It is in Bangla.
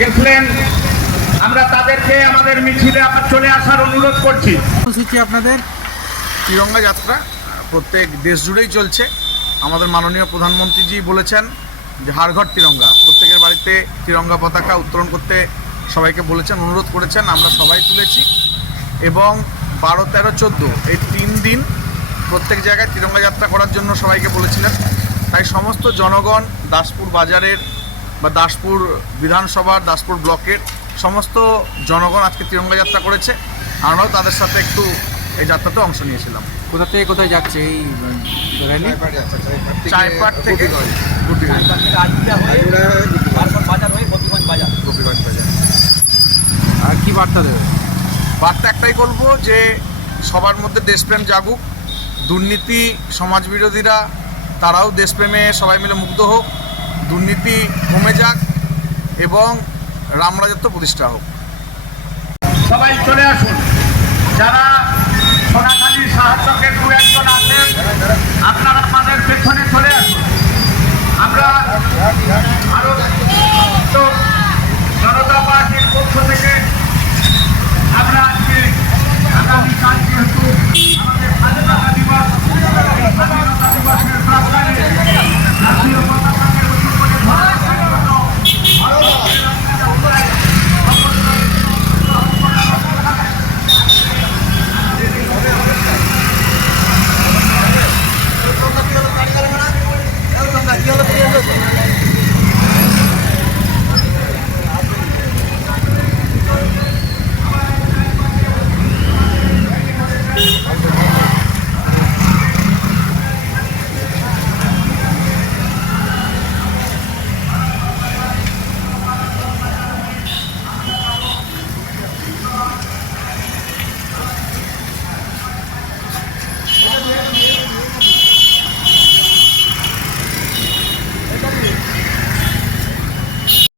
গেছিলেন। আমরা তাদেরকে আমাদের মিছিলে আবার চলে আসার অনুরোধ করছি। আপনাদের তিরঙ্গা যাত্রা প্রত্যেক দেশ জুড়েই চলছে। আমাদের মাননীয় প্রধানমন্ত্রীজি বলেছেন যে, হাড়ঘর তিরঙ্গা প্রত্যেকের বাড়িতে তিরঙ্গা পতাকা উত্তোলন করতে সবাইকে বলেছেন, অনুরোধ করেছেন, আমরা সবাই তুলেছি। এবং বারো, তেরো, চোদ্দ, এই তিন দিন প্রত্যেক জায়গায় তিরঙ্গা যাত্রা করার জন্য সবাইকে বলেছিলেন। তাই সমস্ত জনগণ দাসপুর বাজারের বা দাসপুর বিধানসভার দাসপুর ব্লকের সমস্ত জনগণ আজকে তিরঙ্গা যাত্রা করেছে। আমরাও তাদের সাথে একটু এই যাত্রাতে অংশ নিয়েছিলাম। কোথা থেকে কোথায় যাচ্ছে এই চায়পাট থেকে গুটিগঞ্জ গোপীগঞ্জ। বাজার আর কি বার্তা দেবে? বার্তা একটাই করব যে সবার মধ্যে দেশপ্রেম জাগুক। দুর্নীতি সমাজ বিরোধীরা তারাও দেশপ্রেমে সবাই মিলে মুগ্ধ হোক। দুর্নীতি কমে যাক এবং রামরাজত্ব প্রতিষ্ঠা হোক। সবাই চলে আসুন। যারা